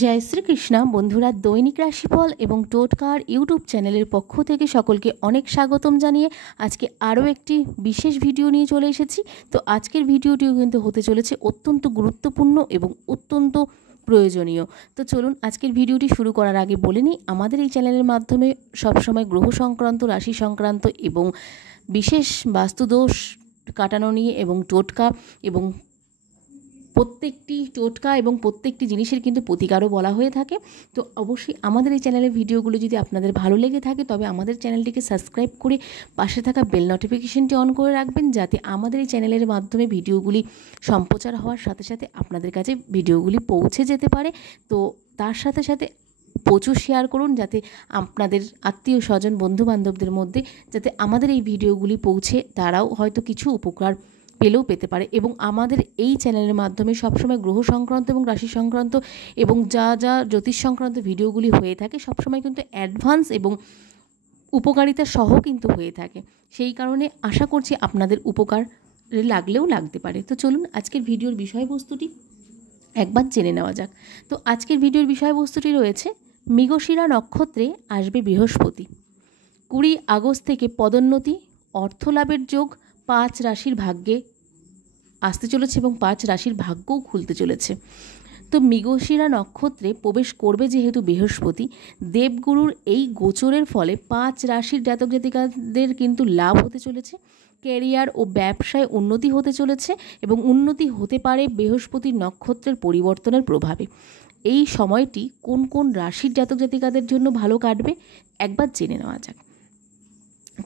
জয় শ্রীকৃষ্ণ বন্ধুরা, দৈনিক রাশিফল এবং টোটকার ইউটিউব চ্যানেলের পক্ষ থেকে সকলকে অনেক স্বাগতম জানিয়ে আজকে আরও একটি বিশেষ ভিডিও নিয়ে চলে এসেছি। তো আজকের ভিডিওটিও কিন্তু হতে চলেছে অত্যন্ত গুরুত্বপূর্ণ এবং অত্যন্ত প্রয়োজনীয়। তো চলুন আজকের ভিডিওটি শুরু করার আগে বলে নিই, আমাদের এই চ্যানেলের মাধ্যমে সবসময় গ্রহ সংক্রান্ত, রাশি সংক্রান্ত এবং বিশেষ বাস্তুদোষ কাটানো নিয়ে এবং টোটকা এবং প্রত্যেকটি টোটকা এবং প্রত্যেকটি জিনিসের কিন্তু প্রতিকারও বলা হয়ে থাকে। তো অবশ্যই আমাদের এই চ্যানেলের ভিডিওগুলো যদি আপনাদের ভালো লেগে থাকে তবে আমাদের চ্যানেলটিকে সাবস্ক্রাইব করে পাশে থাকা বেল নোটিফিকেশনটি অন করে রাখবেন, যাতে আমাদের এই চ্যানেলের মাধ্যমে ভিডিওগুলি সম্প্রচার হওয়ার সাথে সাথে আপনাদের কাছে ভিডিওগুলি পৌঁছে যেতে পারে। তো তার সাথে সাথে প্রচুর শেয়ার করুন, যাতে আপনাদের আত্মীয় স্বজন বন্ধুবান্ধবদের মধ্যে যাতে আমাদের এই ভিডিওগুলি পৌঁছে তারাও হয়তো কিছু উপকার পেতে পারে। এবং আমাদের এই চ্যানেলের মাধ্যমে সবসময় গ্রহ সংক্রান্ত এবং রাশি সংক্রান্ত এবং যা যা জ্যোতিষ সংক্রান্ত ভিডিওগুলি হয়ে থাকে সবসময় কিন্তু অ্যাডভান্স এবং উপকারিতা সহ কিন্তু হয়ে থাকে। সেই কারণে আশা করছি আপনাদের উপকার লাগলেও লাগতে পারে। তো চলুন আজকের ভিডিওর বিষয়বস্তুটি একবার জেনে নেওয়া যাক। তো আজকের ভিডিওর বিষয়বস্তুটি রয়েছে, মৃগশিরা নক্ষত্রে আসবে বৃহস্পতি। 20 আগস্ট থেকে পদোন্নতি, অর্থলাভের যোগ 5 রাশির ভাগ্যে আসতে চলেছে এবং 5 রাশির ভাগ্যও খুলতে চলেছে। তো মৃগশিরা নক্ষত্রে প্রবেশ করবে যেহেতু বৃহস্পতি, দেবগুরুর এই গোচরের ফলে 5 রাশির জাতক জাতিকাদের কিন্তু লাভ হতে চলেছে। ক্যারিয়ার ও ব্যবসায় উন্নতি হতে চলেছে এবং উন্নতি হতে পারে বৃহস্পতির নক্ষত্রের পরিবর্তনের প্রভাবে। এই সময়টি কোন কোন রাশির জাতক জাতিকাদের জন্য ভালো কাটবে একবার জেনে নেওয়া যাক।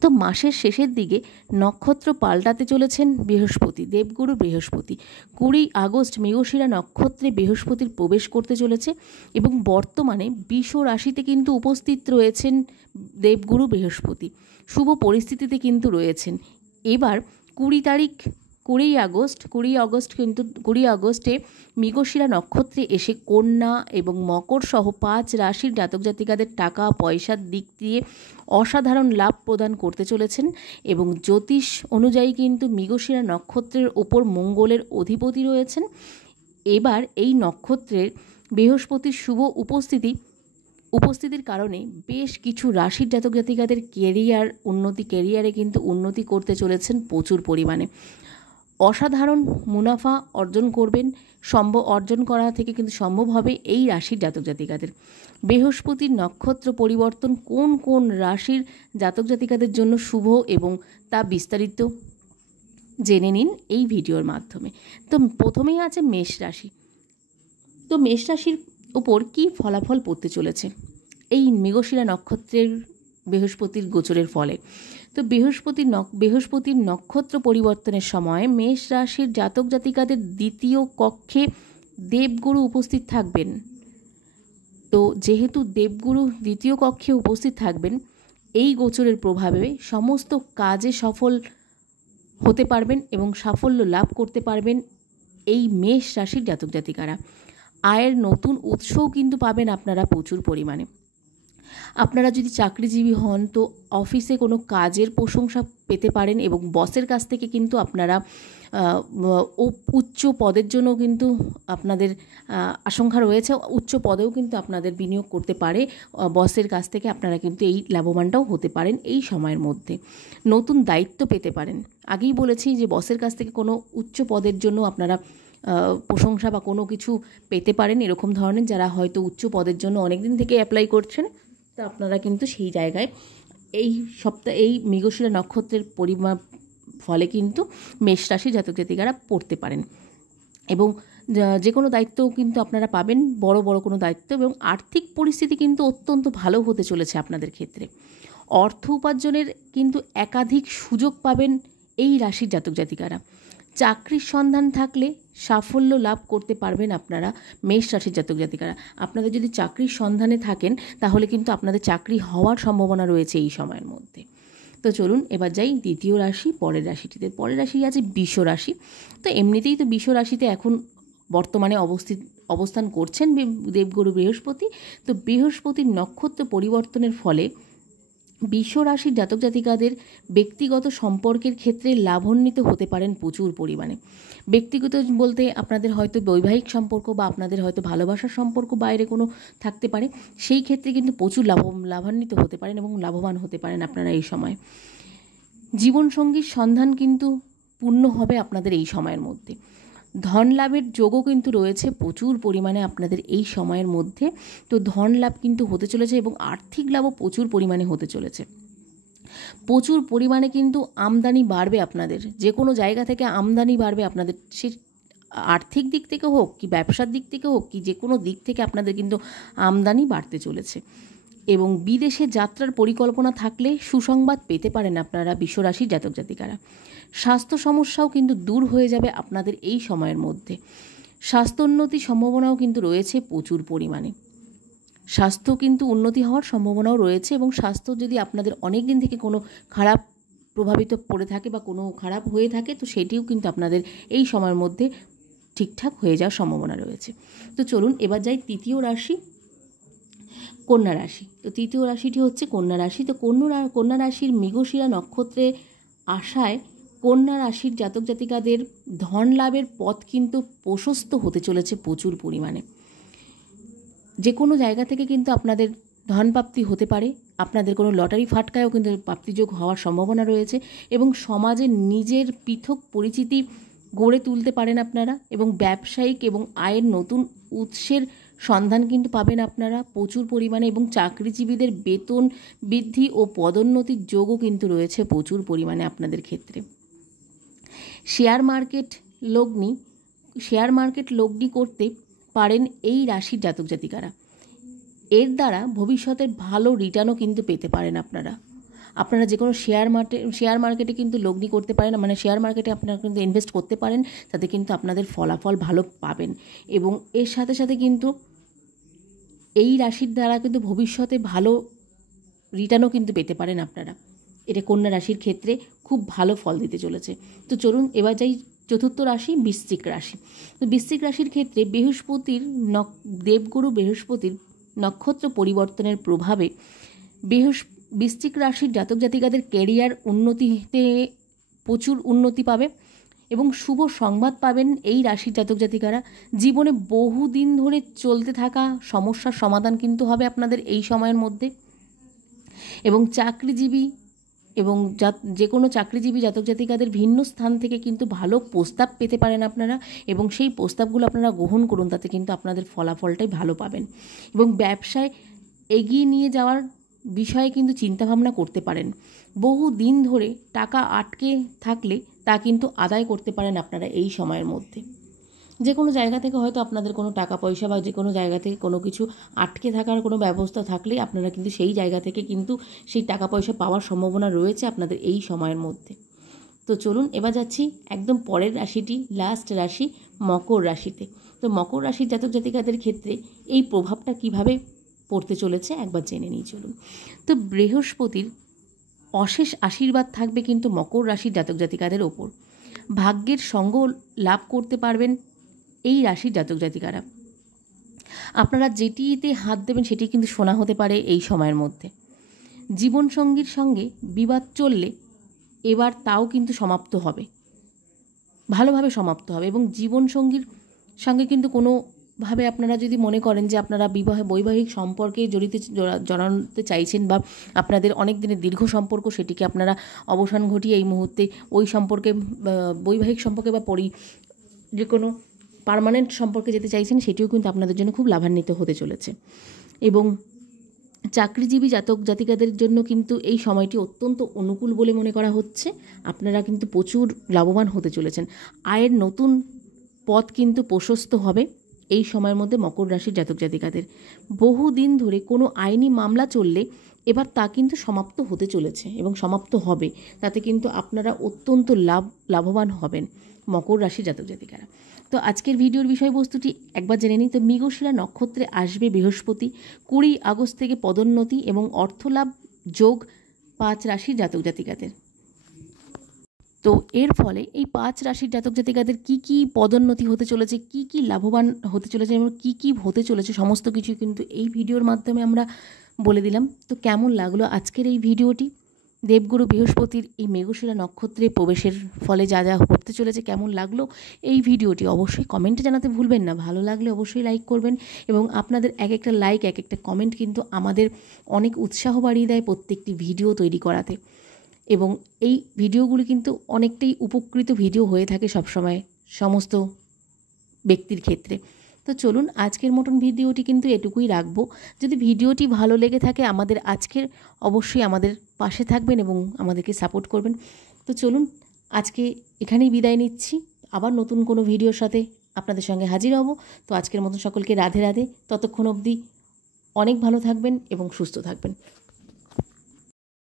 তো মাসের শেষের দিকে নক্ষত্র পাল্টাতে চলেছেন বৃহস্পতি, দেবগুরু বৃহস্পতি। 20 আগস্ট মৃগশিরা নক্ষত্রে বৃহস্পতির প্রবেশ করতে চলেছে এবং বর্তমানে বৃষ রাশিতে কিন্তু উপস্থিত রয়েছেন দেবগুরু বৃহস্পতি, শুভ পরিস্থিতিতে কিন্তু রয়েছেন। এবার 20 আগস্টে মৃগশিরা নক্ষত্রে এসে কন্যা এবং মকর সহ 5 রাশির জাতক জাতিকাদের টাকা পয়সার দিক দিয়ে অসাধারণ লাভ প্রদান করতে চলেছেন। এবং জ্যোতিষ অনুযায়ী কিন্তু মৃগশিরা নক্ষত্রের ওপর মঙ্গলের অধিপতি রয়েছেন। এবার এই নক্ষত্রের বৃহস্পতির শুভ উপস্থিতির কারণে বেশ কিছু রাশির জাতক জাতিকাদের ক্যারিয়ারে কিন্তু উন্নতি করতে চলেছেন প্রচুর পরিমাণে। অসাধারণ মুনাফা অর্জন করা থেকে কিন্তু সম্ভব হবে এই রাশির জাতক জাতিকাদের। বৃহস্পতির নক্ষত্র পরিবর্তন কোন কোন রাশির জাতক জাতিকাদের জন্য শুভ এবং তা বিস্তারিত জেনে নিন এই ভিডিওর মাধ্যমে। তো প্রথমেই আছে মেষ রাশি। তো মেষ রাশির উপর কী ফলাফল পড়তে চলেছে এই মৃগশিরা নক্ষত্রের বৃহস্পতির গোচরের ফলে। তো বৃহস্পতির নক্ষত্র পরিবর্তনের সময় মেষ রাশির জাতক জাতিকাদের দ্বিতীয় কক্ষে দেবগুরু উপস্থিত থাকবেন। তো যেহেতু দেবগুরু দ্বিতীয় কক্ষে উপস্থিত থাকবেন, এই গোচরের প্রভাবে সমস্ত কাজে সফল হতে পারবেন এবং সাফল্য লাভ করতে পারবেন এই মেষ রাশির জাতক জাতিকারা। আয়ের নতুন উৎসও কিন্তু পাবেন আপনারা প্রচুর পরিমাণে। আপনারা যদি চাকরিজীবী হন তো অফিসে কোনো কাজের প্রশংসা পেতে পারেন এবং বসের কাছ থেকে কিন্তু আপনারা উচ্চ পদের জন্য কিন্তু আপনাদের আশঙ্কা রয়েছে, উচ্চ পদেও কিন্তু আপনাদের বিনিয়োগ করতে পারে বসের কাছ থেকে। আপনারা কিন্তু এই লাভবানটাও হতে পারেন এই সময়ের মধ্যে। নতুন দায়িত্ব পেতে পারেন। আগেই বলেছি যে বসের কাছ থেকে কোনো উচ্চ পদের জন্য আপনারা প্রশংসা বা কোনো কিছু পেতে পারেন এরকম ধরনের, যারা হয়তো উচ্চ পদের জন্য অনেক দিন থেকে অ্যাপ্লাই করছেন। তো আপনারা কিন্তু সেই জায়গায় এই মৃগশিরা নক্ষত্রের ফলে কিন্তু মেষ রাশি জাতক জাতিকারা পড়তে পারেন এবং যে কোনো দায়িত্বও কিন্তু আপনারা পাবেন, বড় বড় কোনো দায়িত্ব। এবং আর্থিক পরিস্থিতি কিন্তু অত্যন্ত ভালো হতে চলেছে আপনাদের ক্ষেত্রে। অর্থ উপার্জনের কিন্তু একাধিক সুযোগ পাবেন এই রাশির জাতক জাতিকারা। চাকরির সন্ধান থাকলে সাফল্য লাভ করতে পারবেন আপনারা মেষ রাশির জাতক জাতিকারা। আপনাদের যদি চাকরির সন্ধানে থাকেন তাহলে কিন্তু আপনাদের চাকরি হওয়ার সম্ভাবনা রয়েছে এই সময়ের মধ্যে। তো চলুন এবার যাই দ্বিতীয় রাশি, পরের রাশিটিতে। পরের রাশি আছে বৃষ রাশি। তো এমনিতেই তো বৃষ রাশিতে এখন বর্তমানে অবস্থান করছেন দেবগুরু বৃহস্পতি। তো বৃহস্পতির নক্ষত্র পরিবর্তনের ফলে বৃষ রাশির জাতক জাতিকাদের ব্যক্তিগত সম্পর্কের ক্ষেত্রে লাভান্বিত হতে পারেন প্রচুর পরিমাণে। ব্যক্তিগত বলতে আপনাদের হয়তো বৈবাহিক সম্পর্ক বা আপনাদের হয়তো ভালোবাসার সম্পর্ক বাইরে কোনো থাকতে পারে, সেই ক্ষেত্রে কিন্তু প্রচুর লাভান্বিত হতে পারেন এবং লাভবান হতে পারেন আপনারা এই সময়। জীবনসঙ্গীর সন্ধান কিন্তু পূর্ণ হবে আপনাদের এই সময়ের মধ্যে। ধন লাভের যোগও কিন্তু রয়েছে প্রচুর পরিমাণে আপনাদের এই সময়ের মধ্যে। তো ধন লাভ কিন্তু হতে চলেছে এবং আর্থিক লাভও প্রচুর পরিমাণে হতে চলেছে। প্রচুর পরিমাণে কিন্তু আমদানি বাড়বে আপনাদের, যে কোনো জায়গা থেকে আমদানি বাড়বে আপনাদের, সে আর্থিক দিক থেকে হোক কি ব্যবসার দিক থেকে হোক কি যে কোনো দিক থেকে আপনাদের কিন্তু আমদানি বাড়তে চলেছে। এবং বিদেশে যাত্রার পরিকল্পনা থাকলে সুসংবাদ পেতে পারেন আপনারা বৃষ রাশির জাতক জাতিকারা। স্বাস্থ্য সমস্যাও কিন্তু দূর হয়ে যাবে আপনাদের এই সময়ের মধ্যে। স্বাস্থ্যোন্নতির সম্ভাবনাও কিন্তু রয়েছে প্রচুর পরিমাণে। স্বাস্থ্য কিন্তু উন্নতি হওয়ার সম্ভাবনাও রয়েছে এবং স্বাস্থ্য যদি আপনাদের অনেক দিন থেকে কোনো খারাপ প্রভাবিত পড়ে থাকে বা কোনো খারাপ হয়ে থাকে, তো সেটিও কিন্তু আপনাদের এই সময়ের মধ্যে ঠিকঠাক হয়ে যাওয়ার সম্ভাবনা রয়েছে। তো চলুন এবার যাই তৃতীয় রাশি, কন্যা রাশি। তো তৃতীয় রাশিটি হচ্ছে কন্যা রাশি। তো কন্যা রাশির মৃগশিরা নক্ষত্রে আসায় কন্যা রাশির জাতক জাতিকাদের ধন লাভের পথ কিন্তু প্রশস্ত হতে চলেছে প্রচুর পরিমাণে। যে কোনো জায়গা থেকে কিন্তু আপনাদের ধন প্রাপ্তি হতে পারে, আপনাদের কোনো লটারি ফাটকায়ও কিন্তু প্রাপ্তিযোগ হওয়ার সম্ভাবনা রয়েছে এবং সমাজে নিজের পৃথক পরিচিতি গড়ে তুলতে পারেন আপনারা এবং ব্যবসায়িক এবং আয়ের নতুন উৎসের সন্ধান কিন্তু পাবেন আপনারা প্রচুর পরিমাণে এবং চাকরিজীবীদের বেতন বৃদ্ধি ও পদোন্নতির যোগও কিন্তু রয়েছে প্রচুর পরিমাণে আপনাদের ক্ষেত্রে। শেয়ার মার্কেট লগ্নি করতে পারেন এই রাশির জাতক জাতিকারা। এর দ্বারা ভবিষ্যতের ভালো রিটার্নও কিন্তু পেতে পারেন আপনারা যে কোনো শেয়ার মার্কেটে কিন্তু লগ্নি করতে পারেন, মানে শেয়ার মার্কেটে আপনারা কিন্তু ইনভেস্ট করতে পারেন, তাতে কিন্তু আপনাদের ফলাফল ভালো পাবেন এবং এর সাথে সাথে কিন্তু এই রাশির দ্বারা কিন্তু ভবিষ্যতে ভালো রিটার্নও কিন্তু পেতে পারেন আপনারা। এটা কন্যা রাশির ক্ষেত্রে খুব ভালো ফল দিতে চলেছে। তো চলুন এবার যাই চতুর্থ রাশি, বৃশ্চিক রাশি। তো বৃশ্চিক রাশির ক্ষেত্রে দেবগুরু বৃহস্পতির নক্ষত্র পরিবর্তনের প্রভাবে বৃশ্চিক রাশির জাতক জাতিকাদের ক্যারিয়ার উন্নতিতে প্রচুর উন্নতি পাবে এবং শুভ সংবাদ পাবেন এই রাশির জাতক জাতিকারা। জীবনে বহুদিন ধরে চলতে থাকা সমস্যার সমাধান কিন্তু হবে আপনাদের এই সময়ের মধ্যে এবং যে কোনো চাকরিজীবী জাতক জাতিকাদের ভিন্ন স্থান থেকে কিন্তু ভালো প্রস্তাব পেতে পারেন আপনারা এবং সেই প্রস্তাবগুলো আপনারা গ্রহণ করুন, তাতে কিন্তু আপনাদের ফলাফলটাই ভালো পাবেন এবং ব্যবসায় এগিয়ে নিয়ে যাওয়ার বিষয়ে কিন্তু চিন্তাভাবনা করতে পারেন। বহু দিন ধরে টাকা আটকে থাকলে তা কিন্তু আদায় করতে পারেন আপনারা এই সময়ের মধ্যে। যে কোনো জায়গা থেকে হয়তো আপনাদের কোনো টাকা পয়সা বা যে কোনো জায়গা থেকে কোনো কিছু আটকে থাকার কোনো ব্যবস্থা থাকলে আপনারা কিন্তু সেই জায়গা থেকে কিন্তু সেই টাকা পয়সা পাওয়ার সম্ভাবনা রয়েছে আপনাদের এই সময়ের মধ্যে। তো চলুন এবার যাচ্ছি একদম পরের রাশিটি, লাস্ট রাশি মকর রাশিতে। তো মকর রাশির জাতক জাতিকাদের ক্ষেত্রে এই প্রভাবটা কিভাবে পড়তে চলেছে একবার জেনে নিই চলুন। তো বৃহস্পতির অশেষ আশীর্বাদ থাকবে কিন্তু মকর রাশির জাতক জাতিকাদের ওপর। ভাগ্যের সঙ্গ লাভ করতে পারবেন এই রাশির জাতক জাতিকারা। আপনারা যেটিতে হাত দেবেন সেটি কিন্তু সোনা হতে পারে এই সময়ের মধ্যে। জীবনসঙ্গীর সঙ্গে বিবাদ চললে এবার তাও কিন্তু সমাপ্ত হবে, ভালোভাবে সমাপ্ত হবে এবং জীবনসঙ্গীর সঙ্গে কিন্তু কোনোভাবে আপনারা যদি মনে করেন যে আপনারা বৈবাহিক সম্পর্কে জড়াতে চাইছেন বা আপনাদের অনেক দিনের দীর্ঘ সম্পর্ক, সেটিকে আপনারা অবসান ঘটিয়ে এই মুহূর্তে ওই সম্পর্কে বৈবাহিক সম্পর্কে বা যে কোনো পার্মানেন্ট সম্পর্কে যেতে চাইছেন, সেটিও কিন্তু আপনাদের জন্য খুব লাভান্বিত হতে চলেছে এবং চাকরিজীবী জাতক জাতিকাদের জন্য কিন্তু এই সময়টি অত্যন্ত অনুকূল বলে মনে করা হচ্ছে। আপনারা কিন্তু প্রচুর লাভবান হতে চলেছেন। আয়ের নতুন পথ কিন্তু প্রশস্ত হবে এই সময়ের মধ্যে মকর রাশির জাতক জাতিকাদের। বহুদিন ধরে কোনো আইনি মামলা চললে এবার তা কিন্তু সমাপ্ত হতে চলেছে এবং সমাপ্ত হবে, তাতে কিন্তু আপনারা অত্যন্ত লাভবান হবেন মকর রাশির জাতক জাতিকারা। তো আজকের ভিডিওর বিষয়বস্তুটি একবার জেনে নিই। তো মৃগশিরা নক্ষত্রে আসবে বৃহস্পতি, 20 আগস্ট থেকে পদোন্নতি এবং অর্থলাভ যোগ 5 রাশির জাতক জাতিকাদের। তো এর ফলে এই 5 রাশির জাতক জাতিকাদের কী কী পদোন্নতি হতে চলেছে, কী কী লাভবান হতে চলেছে এবং কী কী হতে চলেছে সমস্ত কিছু কিন্তু এই ভিডিওর মাধ্যমে আমরা বলে দিলাম। তো কেমন লাগলো আজকের এই ভিডিওটি? দেবগুরু বৃহস্পতির এই মৃগশিরা নক্ষত্রে প্রবেশের ফলে যা যা ঘটতে চলেছে কেমন লাগলো এই ভিডিওটি অবশ্যই কমেন্টে জানাতে ভুলবেন না। ভালো লাগলে অবশ্যই লাইক করবেন এবং আপনাদের এক একটা লাইক, এক একটা কমেন্ট কিন্তু আমাদের অনেক উৎসাহ বাড়িয়ে দেয় প্রত্যেকটি ভিডিও তৈরি করাতে। এবং এই ভিডিওগুলি কিন্তু অনেকটাই উপকৃত ভিডিও হয়ে থাকে সবসময় সমস্ত ব্যক্তির ক্ষেত্রে। তো চলুন আজকের মতন ভিডিওটি কিন্তু এটুকুই রাখবো। যদি ভিডিওটি ভালো লেগে থাকে আমাদের আজকের অবশ্যই আমাদের পাশে থাকবেন এবং আমাদেরকে সাপোর্ট করবেন। তো চলুন আজকে এখানেই বিদায় নিচ্ছি, আবার নতুন কোনো ভিডিওর সাথে আপনাদের সঙ্গে হাজির হব। তো আজকের মতন সকলকে রাধে রাধে। ততক্ষণ অবধি অনেক ভালো থাকবেন এবং সুস্থ থাকবেন।